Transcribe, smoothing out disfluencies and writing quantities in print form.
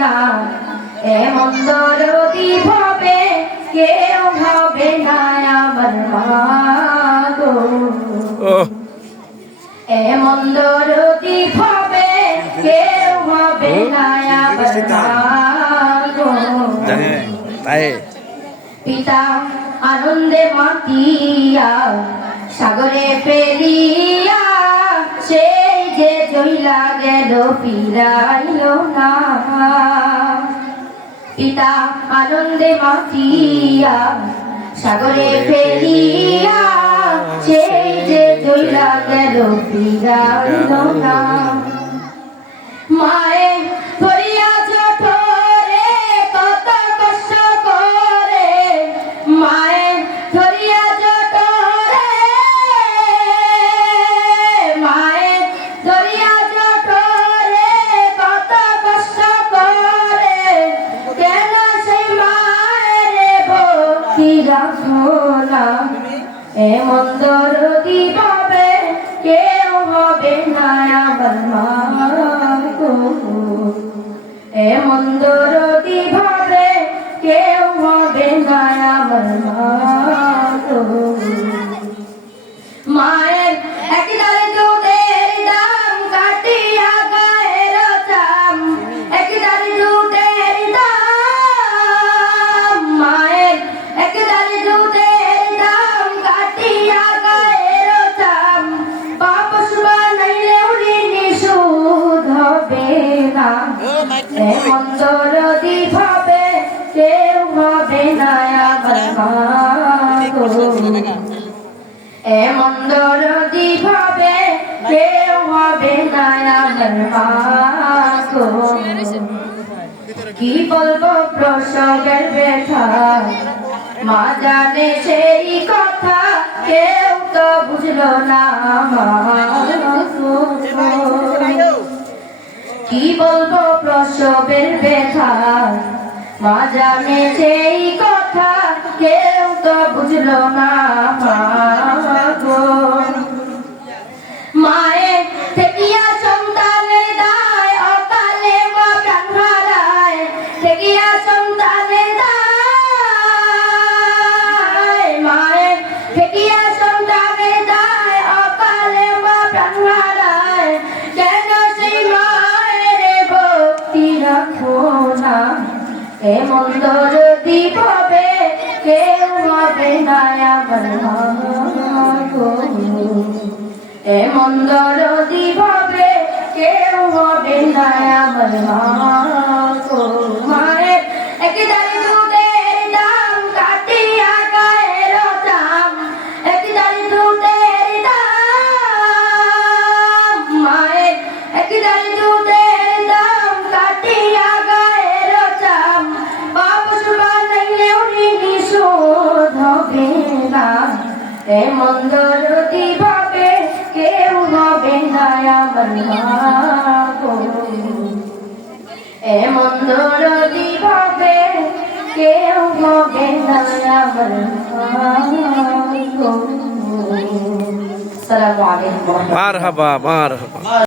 না, এমন দরদি ভাবে কেউ হবে না আমার মা গো। এমন দরদি ভাবে কেউ হবে না আমার মা গো। পিতা আনন্দে মাতিয়া সাগরে ফেলিয়া, সেই যে চইলা গেল ফিরাইল না। পিতা আনন্দে মাতিয়া সাগরে ফেলিয়া, সেই যে চইলা গেল ফিরাইল না। মায়ে ধরিয়া জঠরে কত কষ্ট করে, মায়ে ধরিয়া জঠরে, মায়ে ধরিয়া জঠরে কত কষ্ট করে, কেন সেই মায়ের ভক্তি রাখো না। এমন দরদি ভাবে কেউ হবে না আমার মা গো। এমন দরদি ভাবে কেউ হবে না আমার মা গো। মায়ের একদারে দুধের দাম কাটিয়া গায়ের চাম, একদারে দুধের দাম, মায়ের একদারে দুধের দাম কাটিয়া গায়ের চাম, বাপস বানাইলেও ঋণ শোধ হবে না। এমন দরদি ভাবে কেউ হবে না আমার মা গো। এমন দরদি ভাবে কেউ হবে না আমার মা গো। কি বলবো প্রসবের ব্যথা, মা জানে সেই কথা, কেউ তো বুঝলো না আমার গো। কি বলবো প্রসবের ব্যথা, মা জানে সেই কথা, কেউ তো বুঝলো না মা গো। মায়ের থেকিয়া সন্তানের দায় অকালে মা প্রাণ হারায়, থেকিয়া সন্তানের দায়, মায়ের থেকিয়া সন্তানের দায় অকালে মা প্রাণ হারায়, কেন সেই মায়ের ভক্তি রাখো না। এমন দরদি ভাবে কেউ হবে না আমার মা গো। এমন দরদি ভাবে কেউ হবে না আমার মা গো। মায়ের একদারে দুধের দাম কাটিয়া গায়ের চাম, একদারে দুধের দাম, মায়ের একদারে দুধের দাম কাটিয়া গায়ের চাম, বাপস বানাইলেও ঋণ শোধ হবে না। এমন দরদি ভাবে কেউ হবে না আমার মা গো। এমন দরদি ভাবে কেউ হবে না আমার মা গো। আসসালামু আলাইকুম। মারহাবা মারহাবা।